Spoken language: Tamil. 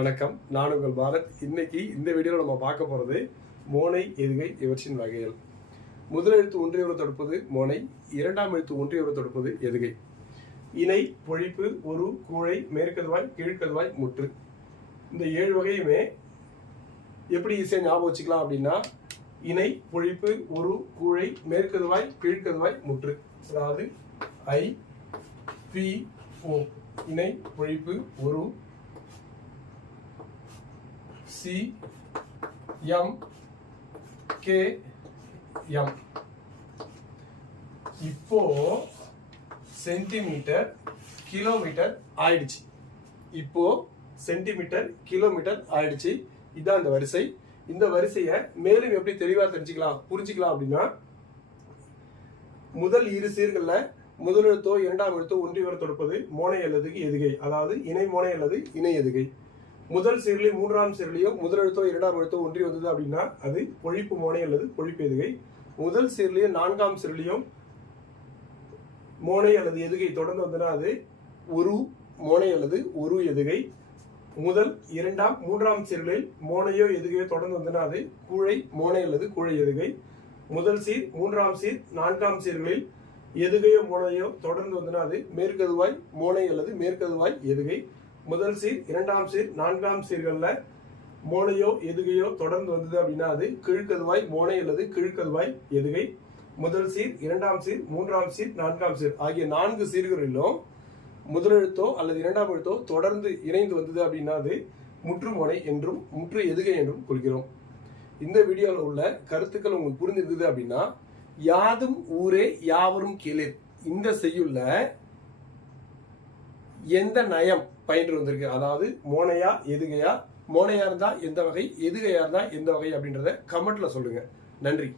வணக்கம். நான் உங்கள் பாரத். இன்னைக்கு இந்த வீடியோவில் நம்ம பார்க்க போகிறது மோனை எதுகை இவற்றின் வகைகள். முதல் எழுத்து ஒன்றியவரை தொடுப்பது மோனை இரண்டாம் எழுத்து ஒன்றியவரை தொடுப்பது எதுகை. இணை பொழிப்பு ஒரு கூழை மேற்கதுவாய் கீழ்கதுவாய் முற்று. இந்த ஏழு வகையுமே எப்படி ஈஸியாக ஞாபகம் வச்சுக்கலாம் அப்படின்னா இணை பொழிப்பு ஒரு கூழை மேற்கதுவாய் கீழ்கதுவாய் முற்று. அதாவது ஐ பி ஓ. இணை பொழிப்பு ஒரு சி எம் கே எம் இப்போ சென்டிமீட்டர் கிலோமீட்டர் ஆயிடுச்சு. இப்போ சென்டிமீட்டர் கிலோமீட்டர் ஆயிடுச்சு. இதான் அந்த வரிசை. இந்த வரிசையை மேலும் எப்படி தெளிவா தெரிஞ்சுக்கலாம் புரிஞ்சுக்கலாம் அப்படின்னா முதல் இரு சீர்களில் முதல் எழுத்தோ இரண்டாம் எழுத்தோ ஒன்றி வர தொடுப்பது மோனை அல்லது எதுகை. அதாவது இணை மோனை அல்லது இணை எதுகை. முதல் சிறுலி மூன்றாம் சிறுலியோ முதல் எழுத்தோ இரண்டாம் எழுத்தோ ஒன்றி வந்தது அப்படின்னா அது பொழிப்பு மோனை அல்லது பொழிப்பு எதுகை முதல் சீர்லையும் நான்காம் சிறுலியும் மோனை அல்லது எதுகை தொடர்ந்து வந்தனா அது ஒரு மோனை அல்லது ஒரு எதுகை. முதல் இரண்டாம் மூன்றாம் சீர்களில் மோனையோ எதுகையோ தொடர்ந்து வந்தனா அது கூழை மோனை அல்லது கூழை எதுகை. முதல் சீர் மூன்றாம் சீர் நான்காம் சீர்களில் எதுகையோ மோனையோ தொடர்ந்து வந்தனா அது மேற்கதுவாய் மோனை அல்லது மேற்கதுவாய் எதுகை. முதல் சீர் இரண்டாம் சீர் நான்காம் சீர்களில் மோனையோ எதுகையோ தொடர்ந்து வந்தது அப்படின்னா அது கீழ்கதுவாய் மோனை அல்லது கீழ்கதுவாய் எதுகை. முதல் சீர் இரண்டாம் சீர் மூன்றாம் சீர் நான்காம் சீர் ஆகிய நான்கு சீர்களிலும் முதலெழுத்தோ அல்லது இரண்டாம் எழுத்தோ தொடர்ந்து இணைந்து வந்தது அப்படின்னா அது முற்றுமோனை என்றும் முற்று எதுகை என்றும் கொள்கிறோம். இந்த வீடியோவில் உள்ள கருத்துக்கள் உங்களுக்கு புரிஞ்சிருந்தது அப்படின்னா யாதும் ஊரே யாவரும் கேளிர். இந்த செய்யுள்ள எந்த நயம் பயின்று வந்திருக்கு? அதாவது மோனையா எதுகையா? மோனையா இருந்தா எந்த வகை? எதுகையா இருந்தா எந்த வகை? அப்படின்றத கமெண்ட்ல சொல்லுங்க. நன்றி.